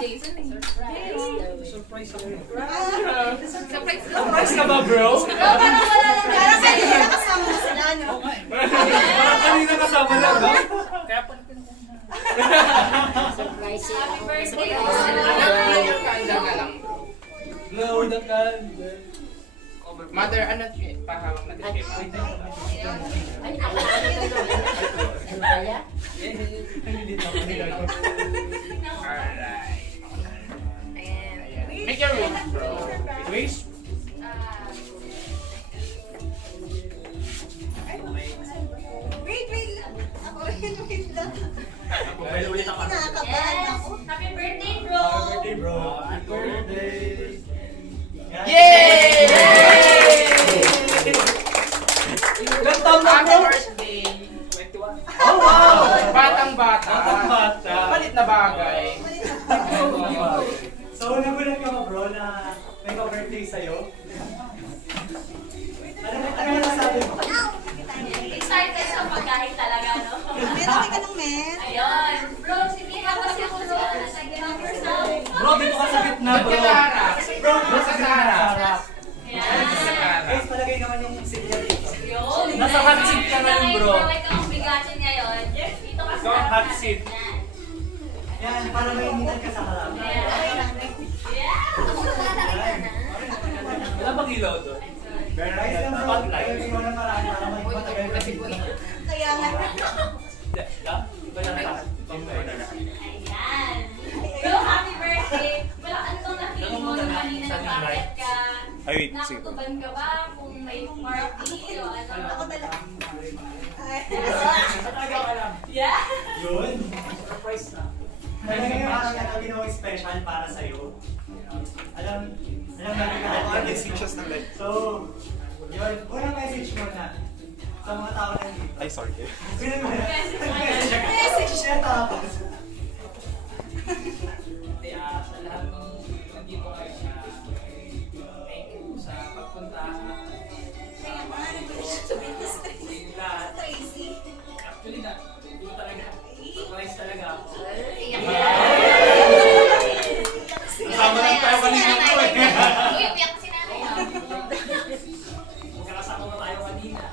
Jason eh. Surprise ako. Surprise ka ba, bro? Parang wala lang. Parang kanina kasama mo sila, no? Parang kanina kasama lang, no? Kaya pa natin ako. Surprise siya. Happy birthday. Yung kanda nga lang. Blow the candle. Mother, ano pahawak natin kay Mother? Ay, ako na ano ba yan? Alright. Ayan. Make your wish, bro. Wish? Wait lang. Ako wait lang. Ulit ako. Kinakabahan ako. Happy birthday, bro! Happy birthday, bro. Happy birthday. Yay! Ilang taon na, Happy bro? birthday! 21. Oh, wow! Batang-bata. Batang-bata. Palit na bagay. So, nagulat ka ba, bro, na may ka-birthday sa'yo? Ano nasabi mo? Excited sa pagkain talaga, no? Meron ka ng men? Ayun. Bro, sige ka kasi ako sa number sa... Bro, dito ka sa gitna, bro. Bro, dito ka sa harap. Guys, palagay naman yung seat niya dito. Yun. Nasa hot seat ka ngayon, bro. Ikaw ang bigatin ngayon. Dito ka sa Ikaw ang hot harap. seat. Yan, para may initan ka sa harap. Yeah! Wala bang ilaw doon? Very nice lang, bro. Iwan ang paraan para may matagal kasi po. Kaya nga. Iba na lang. Ayan. Bro, happy birthday. Wala ano tong na-feel mo nung kanina nag-market ka. Ay, wait, sige. Nakutuban ka ba kung may party o ano? Ako talaga. Talaga ka lang. Yeah? Yun. Surprise na. Talaga yung parang ginawang special para sa'yo. Alam namin ka. Messages na like. So, yun. Unang message mo na sa mga tao na dito. Ay, sorry. Message niya tapos. Sa lahat ng nandito kayo na thank you sa pagpunta. Kaya mga nag-sabihin na Lahat. Tracy. Actually na, yun talaga. Surprise talaga ako. Kasama lang tayo kanina po eh. Uy, umiyak si nanay. Magkakasama mo tayo kanina.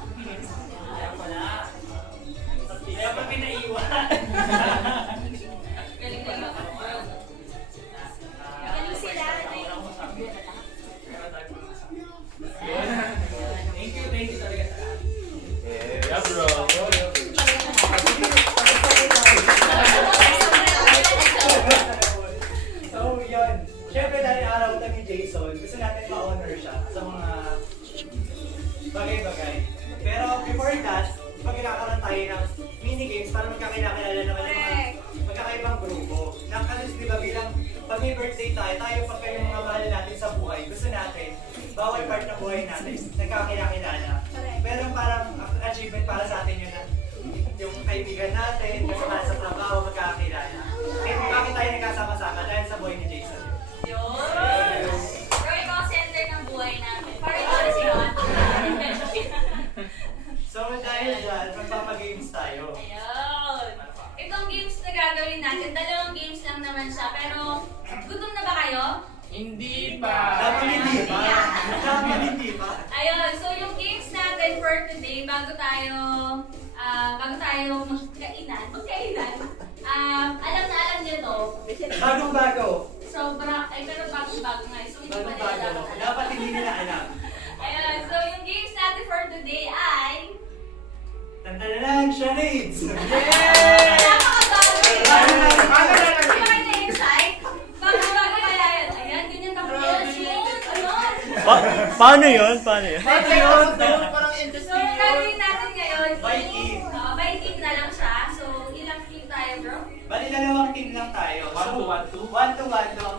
Kaya pala. Kaya pa pinaiwan. Galing na ba? Galing sila. Thank you talaga sa lahat. Yeah, bro. So, yun. Siyempre, dahil araw ito ni Jason, gusto natin ma-honor siya sa mga bagay-bagay. Pero before that, magkakaroon tayo ng mini-games para magkakilala naman ng mga magkakaibang grupo. Nakalis, di ba, bilang pag may birthday tayo, pag kayo mga mahal natin sa buhay, gusto natin, bawal part ng buhay natin, nagkakilala. Pero parang achievement para sa atin yun na yung kaibigan natin, kasama sa trabaho, magkakilala. Kaya bakit tayo nagkasama-sama dahil sa buhay ni Jason. Yun! Bro, ikaw ang center ng buhay namin. Parang ikaw na siya. So dahil dyan, magpapagames tayo. Ayun! Itong games na gagawin natin, dalawang games lang naman siya. Pero, gutom na ba kayo? Hindi pa. Dapat hindi pa. Dapat hindi pa. Ayun, so yung games natin for today, bago tayo magkainan, alam niyo to. Bagong-bago. Sobra, ay pero bago-bago nga. So hindi pa nila Bagong-bago. alam. Dapat hindi nila alam. Ayun, so yung games natin for today ay... Tantananan, charades! Napakadami! Paano na lang? Hindi ba kayo na-excite? Bago-bago kaya yun. Ayan, ganyan ka po yun. Paano yun? Paano yun? Paano yun? Parang So, interesting yung gagawin natin ngayon, By team. By team na lang siya. So, ilang team tayo, bro? Bali, dalawang team lang tayo. 1-2, 1-2. 1-2, 1-2 ang